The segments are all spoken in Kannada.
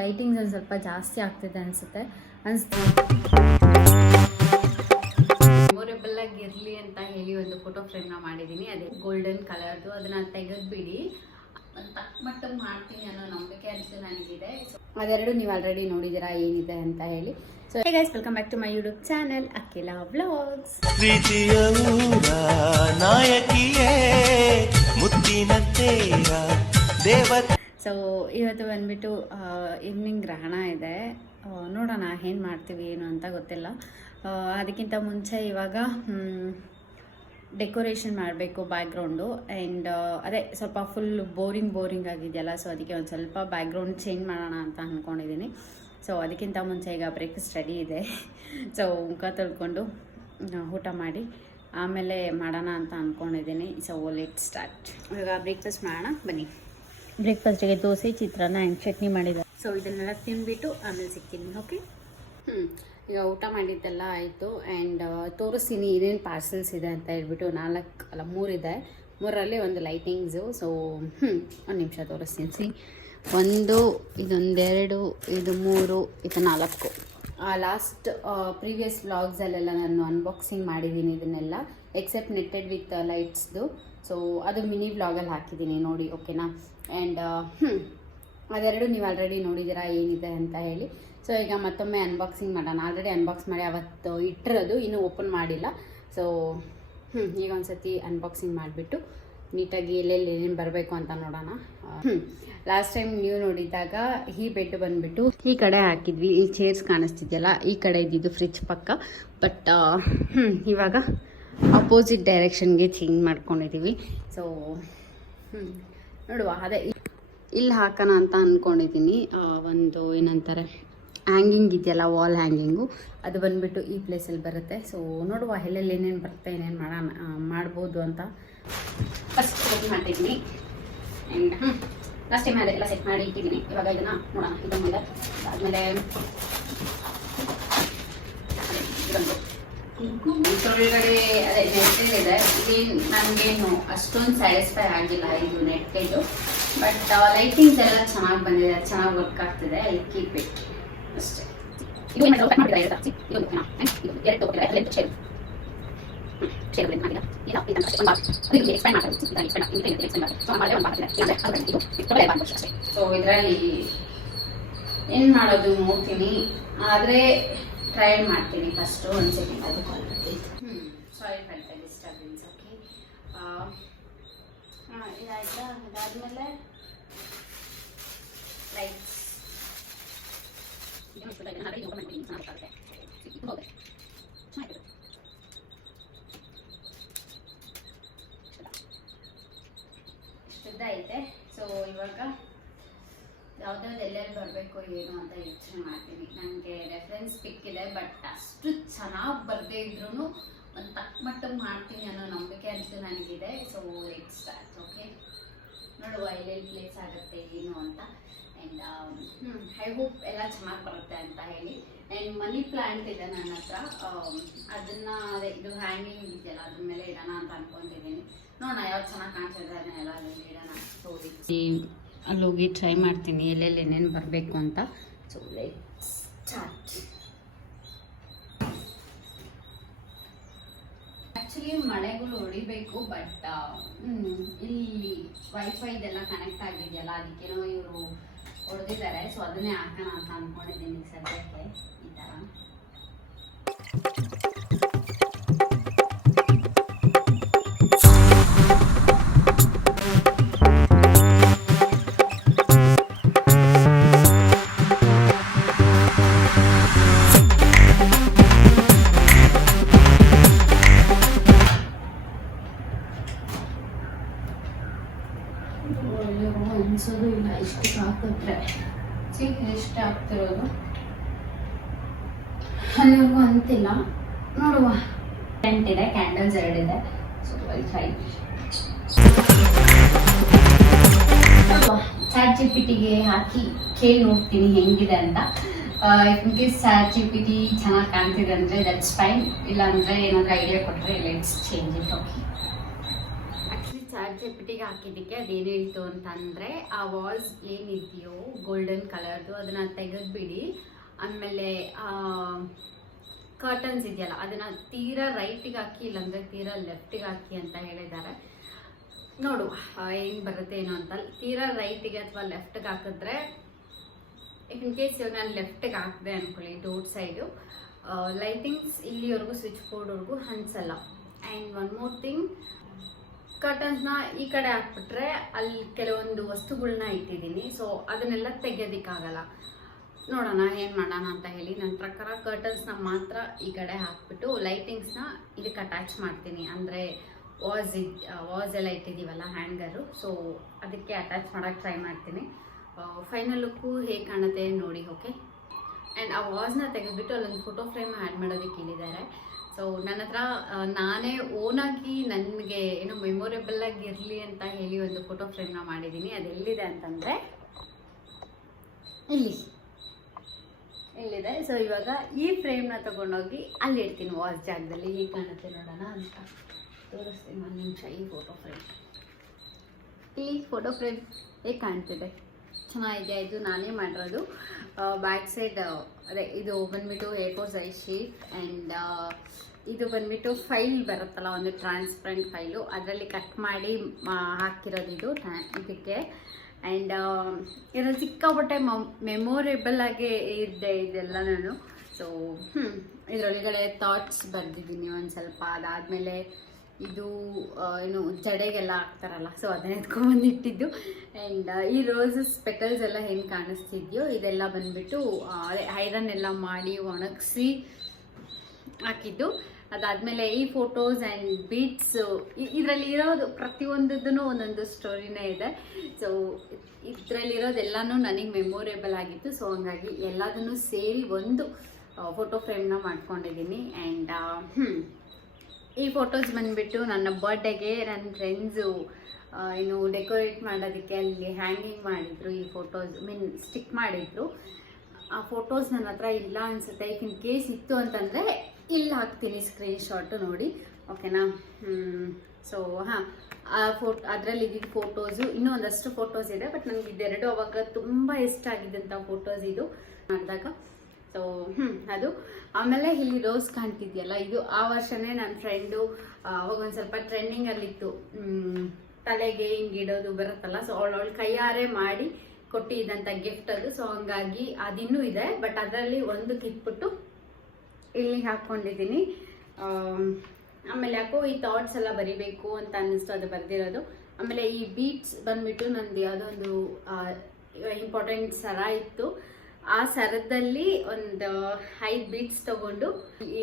ಲೈಟಿಂಗ್ಸ್ ಒಂದು ಸ್ವಲ್ಪ ಜಾಸ್ತಿ ಆಗ್ತಿದೆ ಅನಿಸುತ್ತೆ ಮೆಮೊರೇಬಲ್ ಆಗಿರಲಿ ಅಂತ ಹೇಳಿ ಒಂದು ಫೋಟೋ ಫ್ರೇಮ್ನ ಮಾಡಿದ್ದೀನಿ. ಅದೇ ಗೋಲ್ಡನ್ ಕಲರ್ದು. ಅದನ್ನು ತೆಗೆದುಬಿಡಿ ಮಟ್ಟ ಮಾಡ್ತೀನಿ ಅನ್ನೋ ನಂಬಿಕೆ ಅಂತೂ ನನಗಿದೆ. ಅದೆರಡು ನೀವು ಆಲ್ರೆಡಿ ನೋಡಿದ್ದೀರಾ ಏನಿದೆ ಅಂತ ಹೇಳಿ. So hey guys, welcome back to my YouTube channel Akhila vlogs. So ಇವತ್ತು ಬಂದ್ಬಿಟ್ಟು ಈವ್ನಿಂಗ್ ಗ್ರಹಣ ಇದೆ. ನೋಡೋಣ ಏನು ಮಾಡ್ತೀವಿ ಏನು ಅಂತ ಗೊತ್ತಿಲ್ಲ. ಅದಕ್ಕಿಂತ ಮುಂಚೆ ಇವಾಗ ಡೆಕೋರೇಷನ್ ಮಾಡಬೇಕು ಬ್ಯಾಕ್ಗ್ರೌಂಡು. ಆ್ಯಂಡ್ ಅದೇ ಸ್ವಲ್ಪ ಫುಲ್ ಬೋರಿಂಗ್ ಆಗಿದೆಯಲ್ಲ, ಸೊ ಅದಕ್ಕೆ ಒಂದು ಸ್ವಲ್ಪ ಬ್ಯಾಕ್ಗ್ರೌಂಡ್ ಚೇಂಜ್ ಮಾಡೋಣ ಅಂತ ಅಂದ್ಕೊಂಡಿದ್ದೀನಿ. ಸೊ ಅದಕ್ಕಿಂತ ಮುಂಚೆ ಈಗ ಬ್ರೇಕ್ಫಾಸ್ಟ್ ರೆಡಿ ಇದೆ. ಸೊ ಮುಖ ತೊಳ್ಕೊಂಡು ಊಟ ಮಾಡಿ ಆಮೇಲೆ ಮಾಡೋಣ ಅಂತ ಅಂದ್ಕೊಂಡಿದ್ದೀನಿ. So let start. ಇವಾಗ ಬ್ರೇಕ್ಫಾಸ್ಟ್ ಮಾಡೋಣ ಬನ್ನಿ. ಬ್ರೇಕ್ಫಾಸ್ಟಿಗೆ ದೋಸೆ, ಚಿತ್ರಾನ್ನ ಆ್ಯಂಡ್ ಚಟ್ನಿ ಮಾಡಿದ್ದಾರೆ. ಸೊ ಇದನ್ನೆಲ್ಲ ತಿಂದ್ಬಿಟ್ಟು ಆಮೇಲೆ ಸಿಗ್ತೀನಿ. ಓಕೆ. ಈಗ ಊಟ ಮಾಡಿದ್ದೆಲ್ಲ ಆಯಿತು. ಆ್ಯಂಡ್ ತೋರಿಸ್ತೀನಿ ಏನೇನು ಪಾರ್ಸೆಲ್ಸ್ ಇದೆ ಅಂತ ಹೇಳ್ಬಿಟ್ಟು. 3 ಇದೆ. 3ರಲ್ಲಿ ಒಂದು ಲೈಟಿಂಗ್ಸು. ಸೊ ಒಂದು ನಿಮಿಷ ತೋರಿಸ್ತೀನಿ. ಒಂದು, ಇದೊಂದು, 2, ಇದು 3, ಇದು 4. ಲಾಸ್ಟ್ ಪ್ರೀವಿಯಸ್ ವ್ಲಾಗ್ಸಲ್ಲೆಲ್ಲ ನಾನು ಅನ್ಬಾಕ್ಸಿಂಗ್ ಮಾಡಿದ್ದೀನಿ ಇದನ್ನೆಲ್ಲ, ಎಕ್ಸೆಪ್ಟ್ ನೆಟ್ಟೆಡ್ ವಿತ್ ಲೈಟ್ಸ್ದು. ಸೊ ಅದು ಮಿನಿ ವ್ಲಾಗಲ್ಲಿ ಹಾಕಿದ್ದೀನಿ ನೋಡಿ, ಓಕೆನಾ. ಆ್ಯಂಡ್ ಅದೆರಡು ನೀವು ಆಲ್ರೆಡಿ ನೋಡಿದ್ದೀರಾ ಏನಿದೆ ಅಂತ ಹೇಳಿ. ಸೊ ಈಗ ಮತ್ತೊಮ್ಮೆ ಅನ್ಬಾಕ್ಸಿಂಗ್ ಮಾಡೋಣ. ಆಲ್ರೆಡಿ ಅನ್ಬಾಕ್ಸ್ ಮಾಡಿ ಅವತ್ತು ಇಟ್ಟಿರೋದು, ಇನ್ನೂ ಓಪನ್ ಮಾಡಿಲ್ಲ. ಸೊ ಈಗ ಒಂದು ಸತಿ ಅನ್ಬಾಕ್ಸಿಂಗ್ ಮಾಡಿಬಿಟ್ಟು ನೀಟಾಗಿ ಎಲ್ಲೆಲ್ಲಿ ಏನೇನು ಬರಬೇಕು ಅಂತ ನೋಡೋಣ. ಲಾಸ್ಟ್ ಟೈಮ್ ನೀವು ನೋಡಿದಾಗ ಈ ಬೆಡ್ ಬಂದುಬಿಟ್ಟು ಈ ಕಡೆ ಹಾಕಿದ್ವಿ. ಈ ಚೇರ್ಸ್ ಕಾಣಿಸ್ತಿದೆಯಲ್ಲ, ಈ ಕಡೆ ಇದ್ದಿದ್ದು ಫ್ರಿಜ್ ಪಕ್ಕ. ಬಟ್ ಇವಾಗ ಅಪೋಸಿಟ್ ಡೈರೆಕ್ಷನ್ಗೆ ಚೇಂಜ್ ಮಾಡ್ಕೊಂಡಿದ್ದೀವಿ. ಸೊ ನೋಡುವ, ಅದೇ ಇಲ್ಲಿ ಹಾಕೋಣ ಅಂತ ಅಂದ್ಕೊಂಡಿದ್ದೀನಿ. ಒಂದು ಏನಂತಾರೆ ಹ್ಯಾಂಗಿಂಗ್ ಇದೆಯಲ್ಲ, ವಾಲ್ ಹ್ಯಾಂಗಿಂಗು, ಅದು ಬಂದುಬಿಟ್ಟು ಈ ಪ್ಲೇಸಲ್ಲಿ ಬರುತ್ತೆ. ಸೊ ನೋಡುವ ಎಲ್ಲೆಲ್ಲಿ ಏನೇನು ಬರುತ್ತೆ, ಏನೇನು ಮಾಡ್ಬೋದು ಅಂತ ಫಸ್ಟ್ ರೆಡಿ ಮಾಡ್ತಿದ್ದೀನಿ. ಆ್ಯಂಡ್ ಲಾಸ್ಟ್ ಟೈಮ್ ಅದೆಲ್ಲ ಸೆಟ್ ಮಾಡಿ ಇಟ್ಟಿದ್ದೀನಿ. ಇವಾಗ ಇದನ್ನು ನೋಡೋಣ. ಇದೊಂದಿದೆ, ಅದಾದಮೇಲೆ ಇದರೊಳಗಡೆ ಅದೇ ನೆಟ್ಟೆಡ್ ಇದೆ. ಇದೇನು ನನಗೇನು ಅಷ್ಟೊಂದು ಸ್ಯಾಟಿಸ್ಫೈ ಆಗಿಲ್ಲ ಇದು ನೆಟ್ಟೆಡು. ಬಟ್ ಲೈಟಿಂಗ್ಸ್ ಎಲ್ಲ ಚೆನ್ನಾಗಿ ಬಂದಿದೆ, ಚೆನ್ನಾಗಿ ವರ್ಕ್ ಆಗ್ತಿದೆ. ಐ ಕೀಪ್ ಇಟ್ ಅಷ್ಟೇ. ಸೊ ಇದರಲ್ಲಿ ಏನು ಮಾಡೋದು ನೋಡ್ತೀನಿ, ಆದರೆ ಟ್ರೈ ಮಾಡ್ತೀನಿ ಫಸ್ಟು. ಒಂದು ಸೆಕೆಂಡ್, ಅದು ಕಾಲ್ ಮಾಡ್ತೀನಿ. Sorry for the disturbance. Okay, ಇದಾಯ್ತಾ. ಅದಾದಮೇಲೆ ಲೈಟ್ಸ್ ಇಷ್ಟುದ್ದ ಐತೆ. ಸೊ ಇವಾಗ ಯಾವುದ್ಯಾವ್ದು ಎಲ್ಲೆಲ್ಲಿ ಬರಬೇಕು ಏನು ಅಂತ ಯೋಚನೆ ಮಾಡ್ತೀನಿ. ನನಗೆ ರೆಫರೆನ್ಸ್ ಪಿಕ್ ಇದೆ, ಬಟ್ ಅಷ್ಟು ಚೆನ್ನಾಗಿ ಬರದೇ ಇದ್ರೂ ಒಂದು ತಕ್ಕಮಟ್ಟಿಗೆ ಮಾಡ್ತೀನಿ ಅನ್ನೋ ನಂಬಿಕೆ ಅಂತೂ ನನಗಿದೆ. So let's start. ಓಕೆ, ನೋಡುವ ಎಲ್ಲೆಲ್ಲಿ ಪ್ಲೇಸ್ ಆಗುತ್ತೆ ಏನು ಅಂತ. ಆ್ಯಂಡ್ ಐ ಹೋಪ್ ಎಲ್ಲ ಚೆನ್ನಾಗಿ ಬರುತ್ತೆ ಅಂತ ಹೇಳಿ. ಆ್ಯಂಡ್ ಮನಿ ಪ್ಲ್ಯಾಂಟ್ ಇದೆ ನನ್ನ ಹತ್ರ. ಅದನ್ನು ಅದೇ ಇದು ಹ್ಯಾಂಗಿಂಗ್ ಇದೆಯಲ್ಲ, ಅದ್ರ ಮೇಲೆ ಇಡೋಣ ಅಂತ ಅನ್ಕೊತಿದ್ದೀನಿ. ನೋಡೋಣ ಯಾವ್ದು ಚೆನ್ನಾಗಿ ಕಾಣಿಸಿದ್ರೆ ಅದನ್ನೆಲ್ಲ ಅಲ್ಲಿ ಇಡೋಣ. ಸೊ ಅಲ್ಲಿ ಹೋಗಿ ಟ್ರೈ ಮಾಡ್ತೀನಿ ಎಲ್ಲೆಲ್ಲಿ ಏನೇನು ಬರಬೇಕು ಅಂತ. So let's start. ಆ್ಯಕ್ಚುಲಿ ಮಳೆಗಳು ಹೊಡಿಬೇಕು, ಬಟ್ ಇಲ್ಲಿ ವೈಫೈ ಇದೆಲ್ಲ ಕನೆಕ್ಟ್ ಆಗಿದೆಯಲ್ಲ, ಅದಕ್ಕೇನೋ ಇವರು ಹೊಡೆದಿದ್ದಾರೆ. ಸೊ ಅದನ್ನೇ ಹಾಕೋಣ ಅಂತ ಅಂದ್ಕೊಂಡಿದ್ದೀನಿ ಸದ್ಯಕ್ಕೆ. ಈ ಥರ ಅನ್ಸೋದು ಇಲ್ಲ. ಇಷ್ಟು ಹಾಕಿದ್ರೆ ಎಷ್ಟು ಆಗ್ತಿರೋದು ಅಲ್ಲಿವರೆಗೂ ಅಂತಿಲ್ಲ. ನೋಡುವ. ಟೆಂಟ್ ಇದೆ, ಕ್ಯಾಂಡಲ್ಸ್ 2 ಇದೆ. ಸೊ ವೈಫೈ ನೋಡುವ. ಚಾಟ್ ಜಿಪಿಟಿಗೆ ಹಾಕಿ ಕೇಳಿ ನೋಡ್ತೀನಿ ಹೆಂಗಿದೆ ಅಂತ. ಇನ್ ಕೇಸ್ ಚಾಟ್ ಜಿಪಿಟಿ ಚೆನ್ನಾಗಿ ಕಾಣ್ತಿದೆ ಅಂದರೆ ದಟ್ಸ್ ಫೈನ್. ಇಲ್ಲಾಂದರೆ ಏನಾದರೂ ಐಡಿಯಾ ಕೊಟ್ಟರೆ let's change it. Okay, actually chat ಜಿಪಿಟಿಗೆ ಹಾಕಿದ್ದಕ್ಕೆ ಅದೇನು ಹೇಳ್ತು ಅಂತಂದರೆ ಆ ವಾಲ್ಸ್ ಏನಿದೆಯೋ ಗೋಲ್ಡನ್ ಕಲರ್ದು ಅದನ್ನು ತೆಗೆದುಬಿಡಿ, ಆಮೇಲೆ ಕರ್ಟನ್ಸ್ ಇದೆಯಲ್ಲ ಅದನ್ನು ತೀರಾ ರೈಟಿಗೆ ಹಾಕಿ ಇಲ್ಲಾಂದರೆ ತೀರಾ ಲೆಫ್ಟಿಗೆ ಹಾಕಿ ಅಂತ ಹೇಳಿದ್ದಾರೆ. ನೋಡು ಏನು ಬರುತ್ತೆ ಏನೋ ಅಂತ. ತೀರಾ ರೈಟಿಗೆ ಅಥವಾ ಲೆಫ್ಟಿಗೆ ಹಾಕಿದ್ರೆ ಇನ್ ಕೇಸ್ ಇವಾಗ ನಾನು ಲೆಫ್ಟಿಗೆ ಹಾಕಿದೆ ಅಂದ್ಕೊಳ್ಳಿ, ಡೋರ್ ಸೈಡು ಲೈಟಿಂಗ್ಸ್ ಇಲ್ಲಿವರೆಗೂ ಸ್ವಿಚ್ ಬೋರ್ಡ್ವರೆಗೂ ಹಂಚಲ್ಲ. ಆ್ಯಂಡ್ ಒನ್ ಮೋರ್ ಥಿಂಗ್, ಕರ್ಟನ್ಸ್ನ ಈ ಕಡೆ ಹಾಕ್ಬಿಟ್ರೆ ಅಲ್ಲಿ ಕೆಲವೊಂದು ವಸ್ತುಗಳನ್ನ ಇಟ್ಟಿದ್ದೀನಿ, ಸೊ ಅದನ್ನೆಲ್ಲ ತೆಗೆಯೋದಕ್ಕಾಗಲ್ಲ. ನೋಡೋಣ ಏನು ಮಾಡೋಣ ಅಂತ ಹೇಳಿ. ನನ್ನ ಪ್ರಕಾರ ಕರ್ಟನ್ಸ್ನ ಮಾತ್ರ ಈ ಕಡೆ ಹಾಕ್ಬಿಟ್ಟು ಲೈಟಿಂಗ್ಸ್ನ ಇದಕ್ಕೆ ಅಟ್ಯಾಚ್ ಮಾಡ್ತೀನಿ. ಅಂದರೆ ವಾಸ್ ಎಲ್ಲ ಇಟ್ಟಿದ್ದೀವಲ್ಲ ಹ್ಯಾಂಗರು, ಸೊ ಅದಕ್ಕೆ ಅಟ್ಯಾಚ್ ಮಾಡೋಕ್ಕೆ ಟ್ರೈ ಮಾಡ್ತೀನಿ. ಫೈನಲ್ ಲುಕ್ಕು ಹೇಗೆ ಕಾಣುತ್ತೆ ನೋಡಿ. ಓಕೆ, ಆ್ಯಂಡ್ ಆ ವಾಸ್ನ ತೆಗೆದುಬಿಟ್ಟು ಅಲ್ಲೊಂದು ಫೋಟೋ ಫ್ರೇಮ್ ಆ್ಯಡ್ ಮಾಡೋದಕ್ಕೆ ಹೇಳಿದ್ದಾರೆ. ಸೊ ನನ್ನ ಹತ್ರ ನಾನೇ ಓನಾಗಿ ನನಗೆ ಏನೋ ಮೆಮೊರೇಬಲ್ ಆಗಿರಲಿ ಅಂತ ಹೇಳಿ ಒಂದು ಫೋಟೋ ಫ್ರೇಮ್ನ ಮಾಡಿದ್ದೀನಿ. ಅದೆಲ್ಲಿದೆ ಅಂತಂದರೆ ಇಲ್ಲಿದೆ. ಸೊ ಇವಾಗ ಈ ಫ್ರೇಮ್ನ ತೊಗೊಂಡೋಗಿ ಅಲ್ಲಿ ಇಡ್ತೀನಿ ವಾಸ್ ಜಾಗದಲ್ಲಿ. ಹೇಗೆ ಕಾಣುತ್ತೆ ನೋಡೋಣ ಅಂತ ತೋರಿಸ್ತೀನಿ. ಒಂದು ನಿಮಿಷ. ಈ ಫೋಟೋ ಫ್ರೇಮ್ ಹೇಗೆ ಕಾಣ್ತಿದೆ, ಚೆನ್ನಾಗಿದೆ. ಇದು ನಾನೇ ಮಾಡಿರೋದು. ಬ್ಯಾಕ್ ಸೈಡ್ ಅದೇ ಇದು ಬಂದ್ಬಿಟ್ಟು A4 ಸೈಜ್ ಶೀಟ್, ಆ್ಯಂಡ್ ಇದು ಬಂದ್ಬಿಟ್ಟು ಫೈಲ್ ಬರುತ್ತಲ್ಲ, ಒಂದು ಟ್ರಾನ್ಸ್ಪರೆಂಟ್ ಫೈಲು, ಅದರಲ್ಲಿ ಕಟ್ ಮಾಡಿ ಹಾಕಿರೋದು ಇದು ಇದಕ್ಕೆ. ಆ್ಯಂಡ್ ಇದರಲ್ಲಿ ಸಿಕ್ಕಾಪಟ್ಟೆ ಮೆಮೊರೇಬಲ್ ಆಗಿ ಇದೆ ಇದೆಲ್ಲ ನಾನು. ಸೊ ಇದರೊಳಗಡೆ ಥಾಟ್ಸ್ ಬರೆದಿದ್ದೀನಿ ಒಂದು ಸ್ವಲ್ಪ. ಅದಾದಮೇಲೆ ಇದು ಏನು ಜಡೆಗೆಲ್ಲ ಹಾಕ್ತಾರಲ್ಲ, ಸೊ ಅದನ್ನ ಎತ್ಕೊಂಡ್ಬಂದಿಟ್ಟಿದ್ದು. ಆ್ಯಂಡ್ ಈ ರೋಸಸ್ ಪೆಟಲ್ಸ್ ಎಲ್ಲ ಹೆಂಗೆ ಕಾಣಿಸ್ತಿದ್ಯೋ ಇದೆಲ್ಲ ಬಂದುಬಿಟ್ಟು ಅದೇ ಐರನ್ ಎಲ್ಲ ಮಾಡಿ ಒಣಗಿಸಿ ಹಾಕಿದ್ದು. ಅದಾದಮೇಲೆ ಈ ಫೋಟೋಸ್ ಆ್ಯಂಡ್ ಬೀಟ್ಸು, ಇದರಲ್ಲಿ ಇರೋದು ಪ್ರತಿಯೊಂದೂ ಒಂದೊಂದು ಸ್ಟೋರಿನೇ ಇದೆ. ಸೊ ಇದರಲ್ಲಿರೋದೆಲ್ಲನೂ ನನಗೆ ಮೆಮೊರೇಬಲ್ ಆಗಿತ್ತು. ಸೊ ಹಂಗಾಗಿ ಎಲ್ಲದನ್ನು ಸೇರಿ ಒಂದು ಫೋಟೋ ಫ್ರೇಮ್ನ ಮಾಡ್ಕೊಂಡಿದ್ದೀನಿ. ಆ್ಯಂಡ್ ಈ ಫೋಟೋಸ್ ಬಂದುಬಿಟ್ಟು ನನ್ನ ಬರ್ಡೇಗೆ ನನ್ನ ಫ್ರೆಂಡ್ಸು ಏನು ಡೆಕೋರೇಟ್ ಮಾಡೋದಕ್ಕೆ ಅಲ್ಲಿ ಹ್ಯಾಂಗಿಂಗ್ ಮಾಡಿದರು. ಈ ಫೋಟೋಸ್ ಸ್ಟಿಕ್ ಮಾಡಿದರು. ಆ ಫೋಟೋಸ್ ನನ್ನ ಹತ್ರ ಇಲ್ಲ ಅನಿಸುತ್ತೆ. ಇನ್ ಕೇಸ್ ಇತ್ತು ಅಂತಂದರೆ ಇಲ್ಲಿ ಹಾಕ್ತೀನಿ ಸ್ಕ್ರೀನ್ಶಾಟು ನೋಡಿ, ಓಕೆನಾ. ಸೊ ಹಾಂ, ಆ ಅದರಲ್ಲಿ ಇದ್ದಿದ್ದ ಫೋಟೋಸು ಇನ್ನೂ ಒಂದಷ್ಟು ಫೋಟೋಸ್ ಇದೆ. ಬಟ್ ನನಗೆ ಇದೆರಡು ಅವಾಗ ತುಂಬ ಇಷ್ಟ ಆಗಿದ್ದಂಥ ಫೋಟೋಸ್ ಇದು ಮಾಡಿದಾಗ. ಸೊ ಅದು. ಆಮೇಲೆ ಇಲ್ಲಿ ರೋಸ್ ಕಾಣ್ತಿದ್ಯಲ್ಲ, ಇದು ಆ ವರ್ಷನೇ ನನ್ನ ಫ್ರೆಂಡು ಅವಾಗ ಒಂದು ಸ್ವಲ್ಪ ಟ್ರೆಂಡಿಂಗಲ್ಲಿತ್ತು, ತಲೆಗೆ ಹಿಂಗೆ ಇಡೋದು ಬರುತ್ತಲ್ಲ. ಸೊ ಅವಳು ಕೈಯಾರೆ ಮಾಡಿ ಕೊಟ್ಟಿದ್ದಂಥ ಗಿಫ್ಟ್ ಅದು. ಸೊ ಹಂಗಾಗಿ ಅದಿನ್ನೂ ಇದೆ. ಬಟ್ ಅದರಲ್ಲಿ ಒಂದು ಕಿತ್ಬಿಟ್ಟು ಇಲ್ಲಿ ಹಾಕ್ಕೊಂಡಿದ್ದೀನಿ. ಆಮೇಲೆ ಯಾಕೋ ಈ ಥಾಟ್ಸ್ ಎಲ್ಲ ಬರಿಬೇಕು ಅಂತ ಅನ್ನಿಸ್ತು, ಅದು ಬರೆದಿರೋದು. ಆಮೇಲೆ ಈ ಬೀಟ್ಸ್ ಬಂದ್ಬಿಟ್ಟು ನಂದು ಯಾವುದೋ ಒಂದು ಇಂಪಾರ್ಟೆಂಟ್ ಸರ ಇತ್ತು. ಆ ಸರದಲ್ಲಿ ಒಂದು 5 ಬೀಟ್ಸ್ ತೊಗೊಂಡು ಈ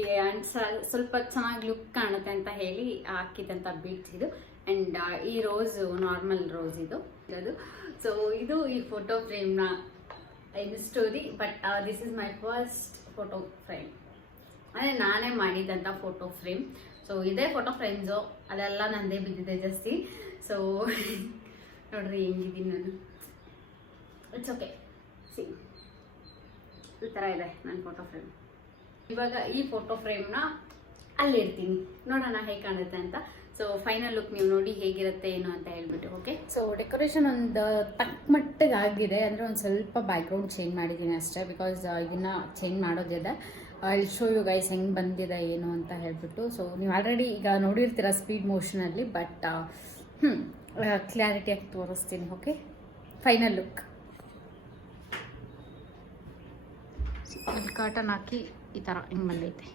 ಸ್ವಲ್ಪ ಚೆನ್ನಾಗಿ ಲುಕ್ ಕಾಣುತ್ತೆ ಅಂತ ಹೇಳಿ ಹಾಕಿದಂಥ ಬೀಟ್ಸ್ ಇದು. ಆ್ಯಂಡ್ ಈ ರೋಸು ನಾರ್ಮಲ್ ರೋಸ್ ಇದು ಇರೋದು. ಸೊ ಇದು ಈ ಫೋಟೋ ಫ್ರೇಮ್ನ ಇದು story. But this is my first photo frame, ಅಂದರೆ ನಾನೇ ಮಾಡಿದಂಥ ಫೋಟೋ ಫ್ರೇಮ್. ಸೊ ಇದೇ ಫೋಟೋ ಫ್ರೇಮ್ಸು ಅದೆಲ್ಲ ನಂದೇ ಬಿದ್ದಿದೆ ಜಾಸ್ತಿ. ಸೊ ನೋಡ್ರಿ ಹೆಂಗಿದ್ದೀನಿ ನಾನು. It's okay. ಸಿ ಈ ಥರ ಇದೆ ನನ್ನ ಫೋಟೋ ಫ್ರೇಮ್. ಇವಾಗ ಈ ಫೋಟೋ ಫ್ರೇಮ್ನ ಅಲ್ಲಿ ಇಡ್ತೀನಿ, ನೋಡೋಣ ಹೇಗೆ ಕಾಣುತ್ತೆ ಅಂತ. ಸೊ ಫೈನಲ್ ಲುಕ್ ನೀವು ನೋಡಿ ಹೇಗಿರುತ್ತೆ ಏನು ಅಂತ ಹೇಳ್ಬಿಟ್ಟು. ಓಕೆ, ಸೊ ಡೆಕೋರೇಷನ್ ಒಂದು ತಕ್ಕ ಮಟ್ಟಿಗೆ ಆಗಿದೆ. ಅಂದರೆ ಒಂದು ಸ್ವಲ್ಪ ಬ್ಯಾಕ್ಗ್ರೌಂಡ್ ಚೇಂಜ್ ಮಾಡಿದ್ದೀನಿ ಅಷ್ಟೇ, ಬಿಕಾಸ್ ಇದನ್ನು ಚೇಂಜ್ ಮಾಡೋದಿದೆ. ಐ ಶೋ ಯು ಗೈಸ್ ಹೆಂಗೆ ಬಂದಿದೆ ಏನು ಅಂತ ಹೇಳ್ಬಿಟ್ಟು. ಸೊ ನೀವು ಆಲ್ರೆಡಿ ಈಗ ನೋಡಿರ್ತೀರ ಸ್ಪೀಡ್ ಮೋಷನಲ್ಲಿ, ಬಟ್ ಕ್ಲಾರಿಟಿಯಾಗಿ ತೋರಿಸ್ತೀನಿ. Okay, final look. ಇಲ್ಲಿ ಕಾಟನ್ ಹಾಕಿ ಈ ಥರ ಹಿಂಗೆ ಬಂದೈತೆ.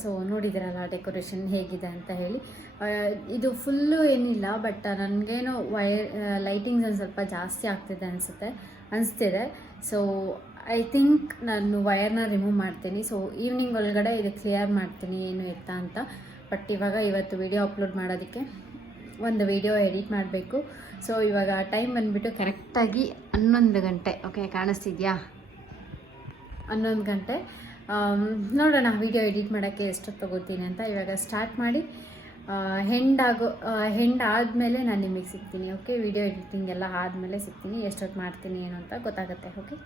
ಸೊ ನೋಡಿದಿರಲ್ಲ ಡೆಕೋರೇಷನ್ ಹೇಗಿದೆ ಅಂತ ಹೇಳಿ. ಇದು ಫುಲ್ಲು ಏನಿಲ್ಲ, ಬಟ್ ನನಗೇನೋ ಲೈಟಿಂಗ್ಸ್ ಒಂದು ಸ್ವಲ್ಪ ಜಾಸ್ತಿ ಆಗ್ತಿದೆ ಅನಿಸ್ತಿದೆ. ಸೊ ಐ ಥಿಂಕ್ ನಾನು ವೈರ್ನ ರಿಮೂವ್ ಮಾಡ್ತೀನಿ. ಸೊ ಈವ್ನಿಂಗ್ ಒಳಗಡೆ ಇದು ಕ್ಲಿಯರ್ ಮಾಡ್ತೀನಿ ಏನು ಎತ್ತ ಅಂತ. ಬಟ್ ಇವತ್ತು ವಿಡಿಯೋ ಅಪ್ಲೋಡ್ ಮಾಡೋದಕ್ಕೆ ಒಂದು ವಿಡಿಯೋ ಎಡಿಟ್ ಮಾಡಬೇಕು. ಸೊ ಇವಾಗ ಟೈಮ್ ಬಂದುಬಿಟ್ಟು ಕರೆಕ್ಟಾಗಿ 11 ಗಂಟೆ. ಓಕೆ, ಕಾಣಿಸ್ತಿದ್ಯಾ? 11 ಗಂಟೆ. ನೋಡೋಣ ವಿಡಿಯೋ ಎಡಿಟ್ ಮಾಡೋಕ್ಕೆ ಎಷ್ಟೊತ್ತು ತೊಗೋತೀನಿ ಅಂತ. ಇವಾಗ ಸ್ಟಾರ್ಟ್ ಮಾಡಿ ಹೆಂಡ್ ಆದಮೇಲೆ ನಾನು ನಿಮಗೆ ಸಿಗ್ತೀನಿ. ಓಕೆ, ವಿಡಿಯೋ ಎಡಿಟಿಂಗ್ ಎಲ್ಲ ಆದಮೇಲೆ ಸಿಗ್ತೀನಿ. ಎಷ್ಟೊತ್ತು ಮಾಡ್ತೀನಿ ಏನು ಅಂತ ಗೊತ್ತಾಗುತ್ತೆ. ಓಕೆ,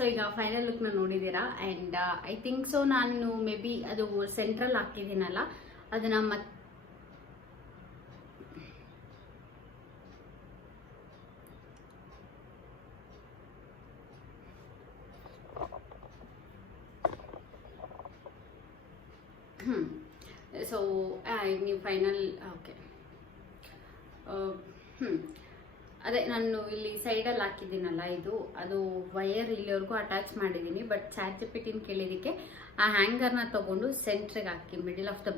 ಸೊ ಈಗ ಫೈನಲ್ ಲುಕ್ನ ನೋಡಿದ್ದೀರಾ. ಆ್ಯಂಡ್ ಐ ಥಿಂಕ್ ಸೊ ನಾನು ಮೇ ಬಿ ಅದು ಸೆಂಟ್ರಲ್ ಹಾಕಿದ್ದೀನಲ್ಲ ಅದನ್ನು ಮತ್ತೆ ಸೊ ನೀವು ಫೈನಲ್ ಓಕೆ ಅದೇ ನಾನು ಇಲ್ಲಿ ಸೈಡಲ್ಲಿ ಹಾಕಿದ್ದೀನಲ್ಲ ಅದು ವಯರ್ ಇಲ್ಲಿವರೆಗೂ ಅಟ್ಯಾಚ್ ಮಾಡಿದ್ದೀನಿ. ಬಟ್ ChatGPT ಕೇಳಿದ್ದಕ್ಕೆ ಆ ಹ್ಯಾಂಗರ್ನ ತೊಗೊಂಡು ಸೆಂಟ್ರಿಗೆ ಹಾಕಿ ಮಿಡಲ್ ಆಫ್ ದ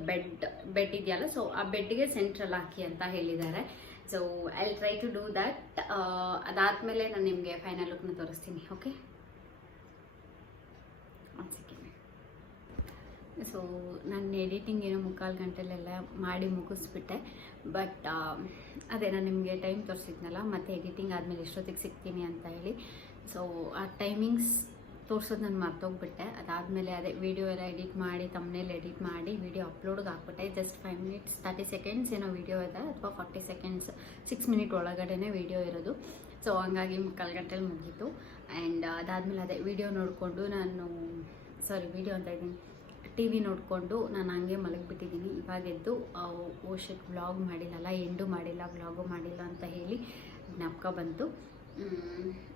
ಬೆಡ್ ಇದೆಯಲ್ಲ, ಸೊ ಆ ಬೆಡ್ಗೆ ಸೆಂಟ್ರಲ್ಲಿ ಹಾಕಿ ಅಂತ ಹೇಳಿದ್ದಾರೆ. So I try to do that. ಅದಾದಮೇಲೆ ನಾನು ನಿಮಗೆ ಫೈನಲ್ ಲುಕ್ನ ತೋರಿಸ್ತೀನಿ. ಓಕೆ, ಒಂದು ಸೆಕೆಂಡ್. ಸೊ ನನ್ನ ಎಡಿಟಿಂಗ್ ಏನೋ 3/4 ಗಂಟೆಲೆಲ್ಲ ಮಾಡಿ ಮುಗಿಸ್ಬಿಟ್ಟೆ. ಬಟ್ ಅದೇ ನಾನು ನಿಮಗೆ ಟೈಮ್ ತೋರಿಸಿದ್ನಲ್ಲ, ಮತ್ತು ಎಡಿಟಿಂಗ್ ಆದಮೇಲೆ ಎಷ್ಟೊತ್ತಿಗೆ ಸಿಗ್ತೀನಿ ಅಂತ ಹೇಳಿ. ಸೊ ಆ ಟೈಮಿಂಗ್ಸ್ ತೋರಿಸೋದು ನಾನು ಮರ್ತೋಗ್ಬಿಟ್ಟೆ. ಅದಾದಮೇಲೆ ಅದೇ ವೀಡಿಯೋ ಎಲ್ಲ ಎಡಿಟ್ ಮಾಡಿ ತಮ್ಮನೇಲಿ ಎಡಿಟ್ ಮಾಡಿ ವೀಡಿಯೋ ಅಪ್ಲೋಡ್ಗೆ ಹಾಕ್ಬಿಟ್ಟೆ. ಜಸ್ಟ್ 5 minutes 30 seconds ಏನೋ ವೀಡಿಯೋ ಇದೆ, ಅಥವಾ 40 seconds 6 minute ಒಳಗಡೆನೇ ವೀಡಿಯೋ ಇರೋದು. ಸೊ ಹಂಗಾಗಿ 3/4 ಗಂಟೆಲಿ ಮುಗೀತು. ಆ್ಯಂಡ್ ಅದಾದಮೇಲೆ ಅದೇ ವೀಡಿಯೋ ನೋಡಿಕೊಂಡು ನಾನು ವೀಡಿಯೋ ಅಂತ ಇದ್ದೀನಿ, TV ನೋಡಿಕೊಂಡು ನಾನು ಹಂಗೆ ಮಲಗಿಬಿಟ್ಟಿದ್ದೀನಿ. ಇವಾಗ ಎದ್ದು ಓಶೆಟ್ ವ್ಲಾಗ್ ಮಾಡಿಲ್ಲಲ್ಲ, ಎಂಡು ಮಾಡಿಲ್ಲ, ವ್ಲಾಗು ಮಾಡಿಲ್ಲ ಅಂತ ಹೇಳಿ ಜ್ಞಾಪಕ ಬಂತು.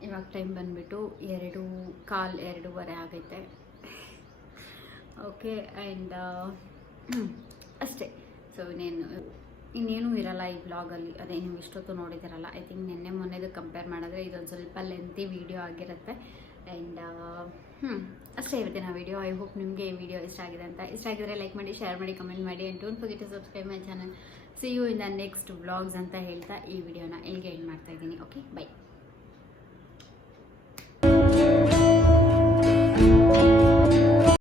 ಇವಾಗ ಟೈಮ್ ಬಂದುಬಿಟ್ಟು 2:15 2:15 ಆಗೈತೆ. ಓಕೆ, ಆ್ಯಂಡ್ ಅಷ್ಟೇ. ಸೊ ಇನ್ನೇನೂ ಇರಲ್ಲ ಈ ವ್ಲಾಗಲ್ಲಿ. ಅದೇ ನೀವು ಇಷ್ಟೊತ್ತು ನೋಡಿದ್ದೀರಲ್ಲ, ಐ ಥಿಂಕ್ ನಿನ್ನೆ ಮೊನ್ನೆದು ಕಂಪೇರ್ ಮಾಡಿದ್ರೆ ಇದೊಂದು ಸ್ವಲ್ಪ ಲೆಂತಿ ವಿಡಿಯೋ ಆಗಿರುತ್ತೆ. ಆ್ಯಂಡ್ ಅಷ್ಟೇ ಇವತ್ತಿನ ವಿಡಿಯೋ. ಐ ಹೋಪ್ ನಿಮಗೆ ಈ ವಿಡಿಯೋ ಇಷ್ಟ ಆಗಿದೆ ಅಂತ. ಇಷ್ಟ ಆಗಿದ್ರೆ ಲೈಕ್ ಮಾಡಿ, ಶೇರ್ ಮಾಡಿ, ಕಮೆಂಟ್ ಮಾಡಿ, and don't forget to subscribe my channel. See you in the next vlogs ಅಂತ ಹೇಳ್ತಾ ಈ ವಿಡಿಯೋನ ಇಲ್ಲಿಗೆ ಎಂಡ್ ಮಾಡ್ತಾ ಇದ್ದೀನಿ. Okay, by.